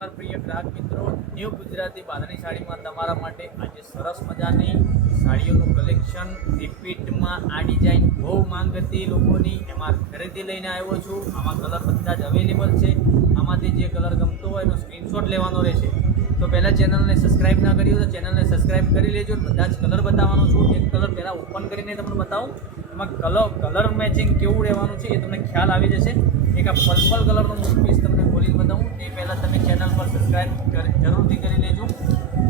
પ્રિય ગ્રાહક મિત્રો, ન્યૂ ગુજરાતી બાંધણી સાડીમાં તમારા માટે આજે સરસ મજાની સાડીઓનું કલેક્શન રિપીટમાં આ ડિઝાઇન બહુ માંગ હતી લોકોની, એમાં ખરીદી લઈને આવ્યો છું। આમાં કલર બધા જ અવેલેબલ છે। આમાંથી જે કલર ગમતો હોય એનો સ્ક્રીનશોટ લેવાનો રહેશે। તો પહેલાં ચેનલને સબસ્ક્રાઈબ ના કરી હોય તો ચેનલને સબસ્ક્રાઈબ કરી લેજો। બધા જ કલર બતાવવાનો છું। એક કલર પહેલાં ઓપન કરીને તમને બતાવું, એમાં કલર મેચિંગ કેવું રહેવાનું છે એ તમને ખ્યાલ આવી જશે। એક આ પર્પલ કલરનો પીસ તમને ખોલીને બતાવું એ પહેલાં તમે ચેનલ પર સબસ્ક્રાઈબ જરૂરથી કરી લેજો।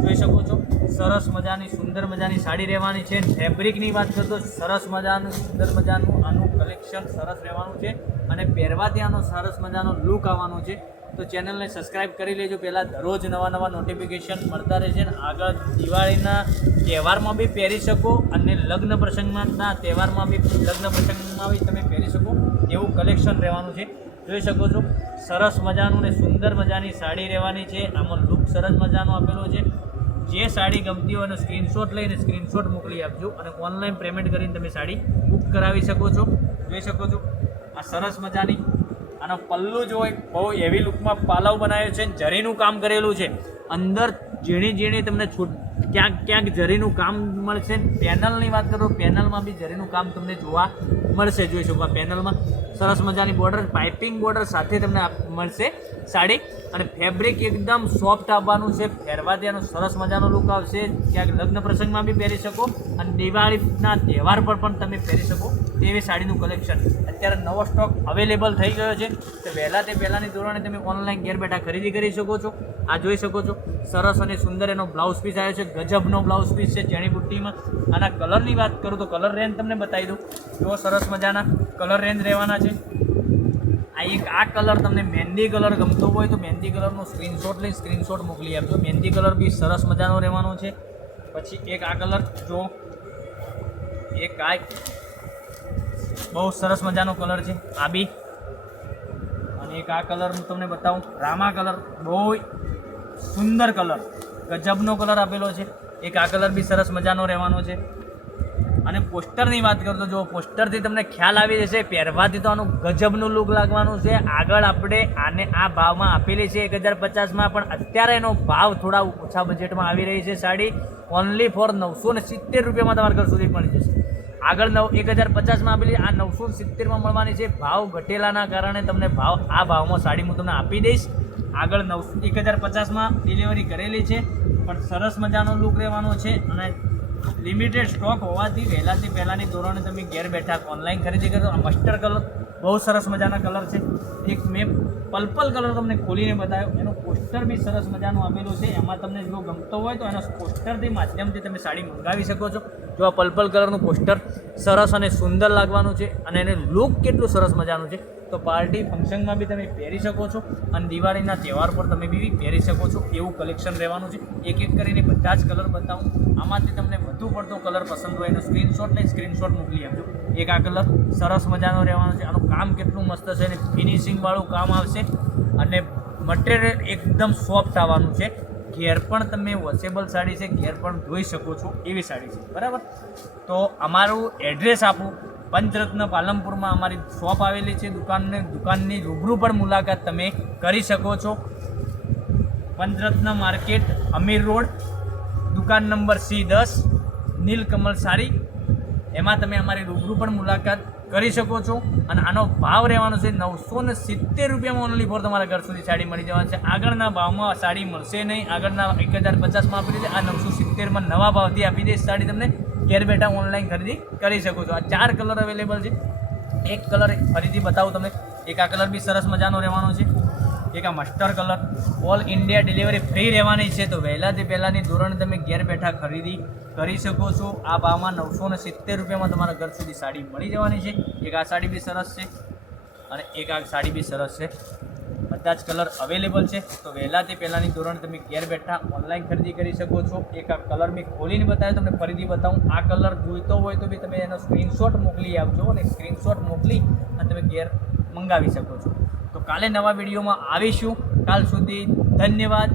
જોઈ શકો છો સરસ મજાની સુંદર મજાની સાડી રહેવાની છે। ફેબ્રિકની વાત કરતો સરસ મજાનું સુંદર મજાનું આનું કલેક્શન સરસ રહેવાનું છે અને પહેરવાથી આનો સરસ મજાનો લુક આવવાનો છે। તો ચેનલને સબસ્ક્રાઈબ કરી લેજો। પહેલાં દરરોજ નવા નોટિફિકેશન મળતા રહેશે ને આગળ દિવાળીના તહેવારમાં બી પહેરી શકો અને લગ્ન પ્રસંગના તહેવારમાં બી બી તમે પહેરી શકો એવું કલેક્શન રહેવાનું છે। જોઈ શકો છો સરસ મજાનું ને સુંદર મજાની સાડી રહેવાની છે। આમાં લુક સરસ મજાનો આપેલો છે। જે સાડી ગમતી હોય એનો સ્ક્રીનશોટ લઈને સ્ક્રીનશોટ મોકલી આપજો અને ઓનલાઈન પેમેન્ટ કરીને તમે સાડી બુક કરાવી શકો છો। જોઈ શકો છો આ સરસ મજાની આનો પલ્લું જો બહુ હેવી લુકમાં પાલવ બનાવ્યો છે, જરીનું કામ કરેલું છે। અંદર ઝીણી તમને ક્યાંક જરીનું કામ મળશે। પેનલની વાત કરું પેનલમાં બી જરીનું કામ તમને જોવા મળશે। જોઈ શકો આ પેનલમાં સરસ મજાની બોર્ડર પાઇપિંગ બોર્ડર સાથે તમને મળશે સાડી અને ફેબ્રિક એકદમ સોફ્ટ આવવાનું છે। પહેરવાથી એનો સરસ મજાનો લુક આવશે। ક્યાંક લગ્ન પ્રસંગમાં બી પહેરી શકો અને દિવાળીના તહેવાર પર પણ તમે પહેરી શકો તેવી સાડીનું કલેક્શન અત્યારે નવો સ્ટોક અવેલેબલ થઈ ગયો છે। તો પહેલાંની ધોરણે તમે ઓનલાઈન ઘેર બેઠા ખરીદી કરી શકો છો। આ જોઈ શકો છો સરસ અને સુંદર એનો બ્લાઉઝ પીસ આવ્યો છે। ગજબનો બ્લાઉઝ પીસ છે ચણી બુટ્ટીમાં। આના કલરની વાત કરું તો કલર રેન્જ તમને બતાવી દઉં। જો સરસ મજાના કલર રેન્જ રહેવાના છે। આ કલર તમને મહેંદી કલર ગમતો હોય તો મહેંદી કલરનો સ્ક્રીનશોટ લઈ સ્ક્રીનશોટ મોકલી આપજો। મહેંદી કલર બી સરસ મજાનો રહેવાનો છે। પછી એક આ કલર જો એક આ બહુ સરસ મજાનો કલર છે આ બી, અને એક આ કલર હું તમને બતાવું રામા કલર બહુ સુંદર કલર ગજબનો કલર આપેલો છે। એક આ કલર બી સરસ મજાનો રહેવાનો છે। અને પોસ્ટરની વાત કરું તો જો પોસ્ટરથી તમને ખ્યાલ આવી જશે પહેરવાથી તો આનું ગજબનું લુક લાગવાનું છે। આગળ આપણે આને આ ભાવમાં આપેલી છે 1050માં, પણ અત્યારે એનો ભાવ થોડા ઓછા બજેટમાં આવી રહી છે સાડી ઓનલી ફોર 970 રૂપિયામાં તમારા ઘર સુધી મળી જશે। આગળ 1050માં આપેલી આ 970માં મળવાની છે। ભાવ ઘટેલાના કારણે તમને આ ભાવમાં સાડી હું તમને આપી દઈશ। આગળ 1050માં ડિલિવરી કરેલી છે, પણ સરસ મજાનો લુક રહેવાનો છે અને લિમિટેડ સ્ટોક હોવાથી પહેલાંની ધોરણે તમે ઘેર બેઠા ઓનલાઈન ખરીદી કરો। આ મસ્ટર્ડ કલર બહુ સરસ મજાના કલર છે। એક મેં પર્પલ કલર તમને ખોલીને બતાવ્યો, એનો પોસ્ટર બી સરસ મજાનું આપેલું છે। એમાં તમને જો ગમતો હોય તો એના પોસ્ટરથી માધ્યમથી તમે સાડી મંગાવી શકો છો। જો આ પર્પલ કલરનું પોસ્ટર સરસ અને સુંદર લાગવાનું છે અને એને લુક કેટલું સરસ મજાનું છે। તો પાર્ટી ફંક્શનમાં બી તમે પહેરી શકો છો અને દિવાળીના તહેવાર પર તમે બી પહેરી શકો છો એવું કલેક્શન રહેવાનું છે। એક કરીને બધા જ કલર બતાવું। આમાંથી તમને વધુ પડતો કલર પસંદ હોય એનો સ્ક્રીનશોટ લઈ સ્ક્રીનશોટ મોકલી આપજો। એક આ કલર સરસ મજાનો રહેવાનો છે। આનું કામ કેટલું મસ્ત છે અને ફિનિશિંગવાળું કામ આવશે અને મટીરિયલ એકદમ સોફ્ટ આવવાનું છે। ઘેર પણ તમે વોશેબલ સાડી છે, ઘેર પણ ધોઈ શકો છો એવી સાડી છે, બરાબર। તો અમારું એડ્રેસ આપું પંચરત્ન પાલનપુરમાં અમારી શોપ આવેલી છે। દુકાનની રૂબરૂ પણ મુલાકાત તમે કરી શકો છો। પંચરત્ન માર્કેટ અમીર રોડ, દુકાન નંબર C10 નીલકમલ સાડી, એમાં તમે અમારી રૂબરૂ પણ મુલાકાત કરી શકો છો। અને આનો ભાવ રહેવાનો છે 970 રૂપિયામાં ઓનલી ફોર તમારા ઘર સુધી સાડી મળી જવાની છે। આગળના ભાવમાં સાડી મળશે નહીં। આગળના 1050માં આપી દે, આ 970માં નવા ભાવથી આપી દે સાડી તમને ઘેર બેઠા ઓનલાઈન ખરીદી કરી શકો છો। આ 4 કલર અવેલેબલ છે। એક કલર ફરીથી બતાવું તમને। એક આ કલર બી સરસ મજાનો રહેવાનો છે। એક આ mustard colour all India delivery free રહેવાની છે। તો પહેલાંની ધોરણે તમે ઘેર બેઠા ખરીદી કરી શકો છો। આ ભાવમાં 970 રૂપિયામાં તમારા ઘર સુધી સાડી મળી જવાની છે। એક આ સાડી બી સરસ છે અને એક આ સાડી બી સરસ છે। બધા જ કલર અવેલેબલ છે। તો પહેલાંની ધોરણે તમે ઘેર બેઠા ઓનલાઈન ખરીદી કરી શકો છો। એક આ કલર મેં ખોલીને બતાવ્યો તમને ફરીથી બતાવું। આ કલર જોઈતો હોય તો બી તમે એનો સ્ક્રીનશોટ મોકલી આપજો અને સ્ક્રીનશોટ મોકલી અને તમે ઘેર મંગાવી શકો છો। તો કાલે નવા વિડીયોમાં આવીશું। કાલ સુધી ધન્યવાદ।